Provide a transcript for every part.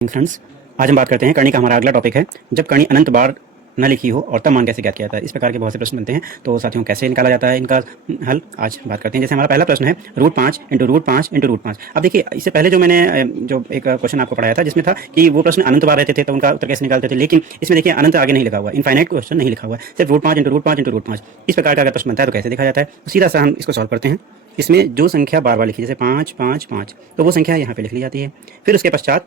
Friends, आज हम बात करते हैं करणी का। हमारा अगला टॉपिक है जब करणी अनंत बार न लिखी हो और तब मान कैसे ज्ञात किया जाता है। इस प्रकार के बहुत से प्रश्न बनते हैं, तो साथियों कैसे निकाला जाता है इनका हल आज बात करते हैं। जैसे हमारा पहला प्रश्न है √5 इंटू √5 इंटू √5। अब देखिए, इससे पहले जो मैंने जो एक क्वेश्चन आपको पढ़ाया था जिसमें था कि वो प्रश्न अनंत बार रहते थे तो उनका उत्तर कैसे निकालते थे, लेकिन इसमें देखिए अनंत आगे नहीं लिखा हुआ, इनफाइनाइट क्वेश्चन नहीं लिखा हुआ है, सिर्फ √5 इंटू √5 इंटू √5। इस प्रकार का अगर प्रश्न बनता है तो कैसे देखा जाता है, तो सीधा सा हम इसको सॉल्व करते हैं। इसमें जो संख्या बार बार लिखी, जैसे 5 5 5, तो वो संख्या यहाँ पे लिख ली जाती है। फिर उसके पश्चात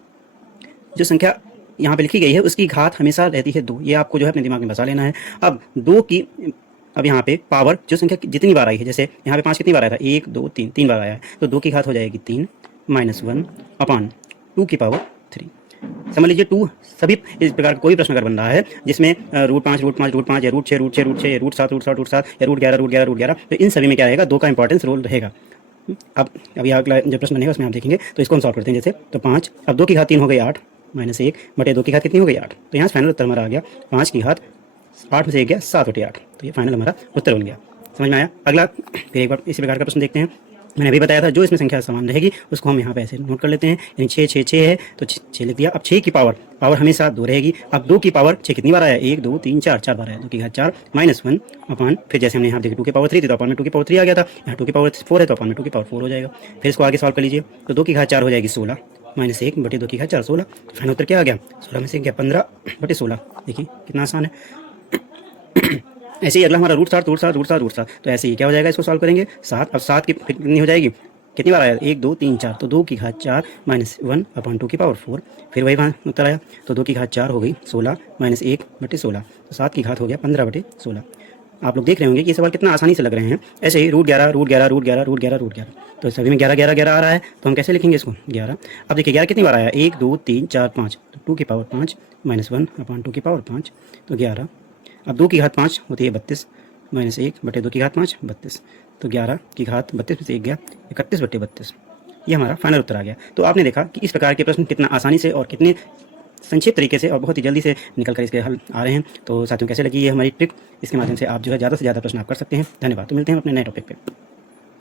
जो संख्या यहाँ पे लिखी गई है उसकी घात हमेशा रहती है 2। ये आपको जो है अपने दिमाग में बसा लेना है। अब 2 की, अब यहाँ पे पावर जो संख्या जितनी बार आई है, जैसे यहाँ पे 5 कितनी बार आया था, 1 2 3, 3 बार आया है, तो 2 की घात हो जाएगी 3 -1 अपान 2 की पावर 3। समझ लीजिए 2 सभी। इस प्रकार कोई प्रश्न अगर बन रहा है जिसमें √5 √5 √5 या √6 √6 √6 या √7 √7 √7 या √11 √11 √11, तो इन सभी में क्या रहेगा, 2 का इंपॉर्टेंस रोल रहेगा। अब अगला जो प्रश्न बनेगा उसमें आप देखेंगे, तो इसको हम सॉल्व करते हैं। जैसे तो 5, अब 2 की घात 3 हो गई 8 -1 बटे 2 की घात कितनी हो गई 8, तो यहाँ से फाइनल उत्तर हमारा आ गया 5 की घात 8 में से 1 गया 7 बटे 8, तो ये फाइनल हमारा उत्तर बन गया। समझ में आया। अगला फिर एक बार इसी प्रकार का प्रश्न देखते हैं। मैंने अभी बताया था जो इसमें संख्या समान रहेगी उसको हम यहाँ पे ऐसे नोट कर लेते हैं, यानी 6 6 6 है तो 6 लिख दिया। अब 6 की पावर हमेशा 2 रहेगी। अब 2 की पावर 6 कितनी बार आया, 1 2 3 4, 4 बार आया, 2 की घात 4 -1 अपान, फिर जैसे हमने यहाँ देखिए 2 की पावर 3 थी तो अपान में 2 की पावर 3 आ गया था, यहाँ 2 की पावर 4 है तो अपान में 2 की पावर 4 हो जाएगा। फिर इसको आगे सॉल्व कर लीजिए, तो 2 की घात 4 हो जाएगी 16 -1 बटे 2 की घात 4 16, तो फाइनल उत्तर क्या आ गया, 16 में से गया 15 बटे 16। देखिए कितना आसान है। ऐसे ही अगला हमारा √7 √7 √7 √7, तो ऐसे ही क्या हो जाएगा, इसको सॉल्व करेंगे 7। अब 7 की फिर कितनी हो जाएगी, कितनी बार आया, 1 2 3 4, तो 2 की घात 4 -1 अपान 2 की पावर 4, फिर वही उत्तर आया, तो 2 की घात 4 हो गई 16 -1 बटे 16, तो 7 की घात हो गया 15 बटे 16। आप लोग देख रहे होंगे कि ये सवाल कितना आसानी से लग रहे हैं। ऐसे ही √11 √11 √11 √11 √11, तो सभी में 11 11 11 आ रहा है, तो हम कैसे लिखेंगे इसको 11। अब देखिए 11 कितनी बार आया, 1 2 3 4 5, तो 2 की पावर 5 -1 अपान 2 की पावर 5, तो 11। अब 2 की घात 5 होती है 32 -1 बटे 2 की घात 5 32, तो 11 की घात 32 में से 1 गया 31 बटे 32। ये हमारा फाइनल उत्तर आ गया। तो आपने देखा कि इस प्रकार के प्रश्न कितना आसानी से और कितने संक्षिप्त तरीके से और बहुत ही जल्दी से निकल कर इसके हल आ रहे हैं। तो साथियों कैसे लगी ये हमारी ट्रिक, इसके माध्यम से आप जो है ज़्यादा से ज़्यादा प्रश्न आप कर सकते हैं। धन्यवाद। तो मिलते हैं अपने नए टॉपिक पे।